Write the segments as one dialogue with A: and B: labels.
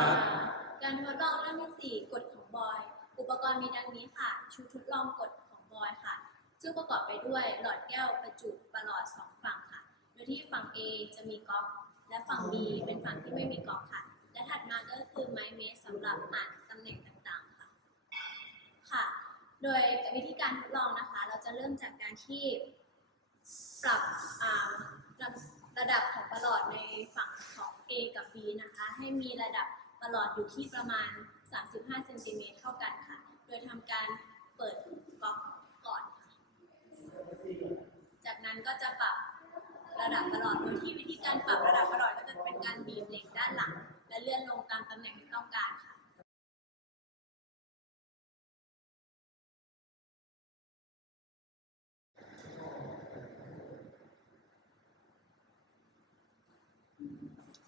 A: ครับ
B: การทดลองเรื่องที่สี่กฎของบอย อุปกรณ์มีดังนี้ค่ะ ชุดทดลองกฎของบอยค่ะ ซึ่งประกอบไปด้วยหลอดแก้วประจุประหลอดสองฝั่งค่ะ โดยที่ฝั่ง A จะมีก๊อก และฝั่ง B เป็นฝั่งที่ไม่มีก๊อกค่ะ และถัดมาก็คือไม้เมสสำหรับอ่านตำแหน่งต่างๆค่ะ ค่ะ โดยวิธีการทดลองนะคะ เราจะเริ่มจากการที่ปรับระระดับของประหลอดในฝั่งของ A กับ B นะคะ ให้มีระดับ ประหลอดอยู่ที่ประมาณ 35เซนติเมตรเท่ากันค่ะ โดยทำการเปิดก๊อกก่อนค่ะจากนั้นก็จะปรับระดับประหลอด โดยที่วิธีการปรับระดับประหลอดก็จะเป็นการบีบเหล็กด้านหลัง และเลื่อนลงตามตำแหน่งที่ต้องการค่ะ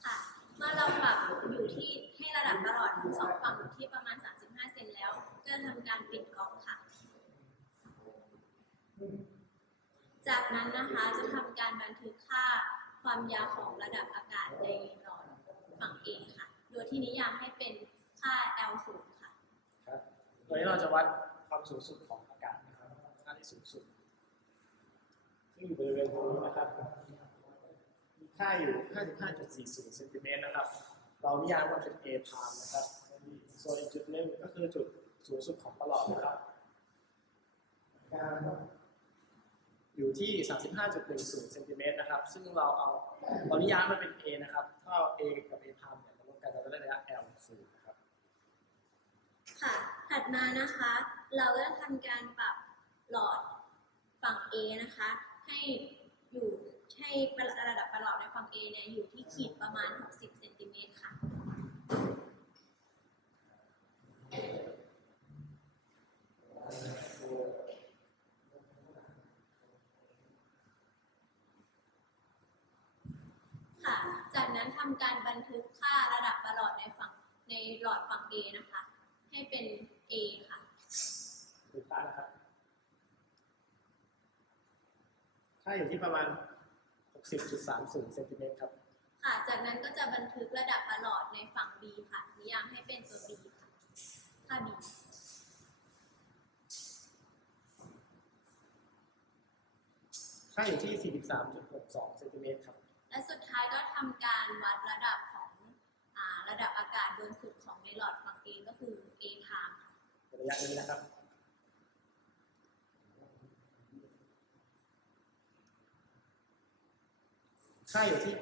B: ค่ะ ทั้งสองฝั่งอยู่ที่ประมาณ 35 เซนแล้วก็จะทำการปิดก๊อกค่ะ จากนั้นนะคะจะทำการบันทึกค่าความยาวของระดับอากาศในหลอดฝั่ง A ค่ะ โดยที่นิยามให้เป็นค่า L 0ค่ะ
C: ครับโดยเราจะวัดความสูงสุดของอากาศนะครับค่าที่สูงสุดซึ่งอยู่บริเวณตรงนี้นะครับ มีค่าอยู่ 55.40เซนติเมตรนะครับ เรานิยามว่าเป็น A prime นะครับ ส่วนอีกจุดหนึ่งก็คือจุดสูงสุดของประหลอดนะครับการอยู่ที่ 35.10เซนติเมตรนะครับ ซึ่งเราเอาเรานิยามมันเป็น A นะครับ ถ้าเอา A กับ A prime เนี่ยมาลบกันเราจะได้ระยะ L สูงนะครับ
B: ค่ะ ถัดมานะคะ เราก็จะทำการปรับหลอดฝั่ง A นะคะ ให้อยู่ให้ระดับประหลอดในฝั่ง A เนี่ยอยู่ที่ขีดประมาณ 60เซนติเมตรค่ะ ค่ะ จากนั้นทำการบันทึกค่าระดับประหลอดในฝั่งในหลอดฝั่ง A นะคะ ให้เป็น A ค่ะ
C: ดูค่านะครับค่าอยู่ที่ประมาณ 60.30เซนติเมตรครับ
B: ค่ะ จากนั้นก็จะบันทึกระดับประหลอดในฝั่ง B ค่ะ นิยามให้เป็นตัว B ค่ะ ค่า B
C: ค่าอยู่ที่ 43.62เซนติเมตรครับ
B: และสุดท้ายก็ทำการวัดระดับของอาระดับอากาศบนสุดของในหลอดฝั่ง A ก็คือ A time ค่ะ
C: ระยะนี้นะครับค่าอยู่ที่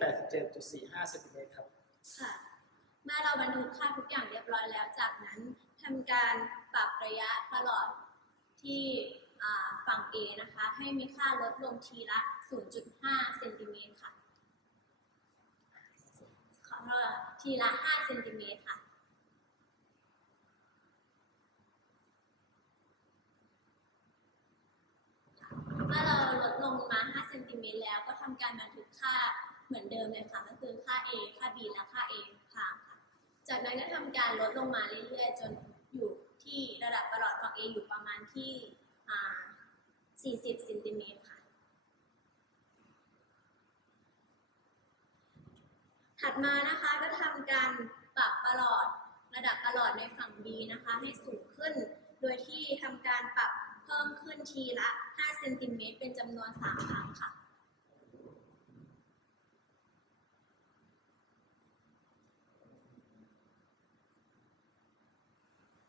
C: 87.45เซนติเมตรครับ
B: ค่ะ เมื่อเราบันทึกค่าทุกอย่างเรียบร้อยแล้ว จากนั้นทำการปรับระยะประหลอดที่อ่าฝั่ง A นะคะ ให้มีค่าลดลงทีละ 0.5 เซนติเมตรค่ะ ขอโทษทีละ 5 เซนติเมตรค่ะ เมื่อเราลดลงมา 5 เซนติเมตรแล้วก็ทำการบันทึกค่าเหมือนเดิมเลยค่ะ ก็คือค่า A ค่า B และค่า A ค่ะค่ะ จากนั้นก็ทำการลดลงมาเรื่อยๆ จนอยู่ที่ระดับประหลอดฝั่ง A อยู่ประมาณที่ 40 เซนติเมตรค่ะ ถัดมานะคะก็ทำการปรับประหลอดระดับประหลอดในฝั่ง B นะคะ ให้สูงขึ้น โดยที่ทำการปรับเพิ่มขึ้นทีละ 5 เซนติเมตรเป็นจำนวน 3 ครั้งค่ะ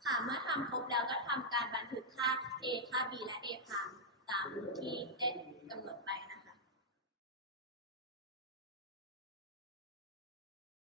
B: ค่ะ เมื่อทำครบแล้วก็ทำการบันทึกค่า A ค่า B และ A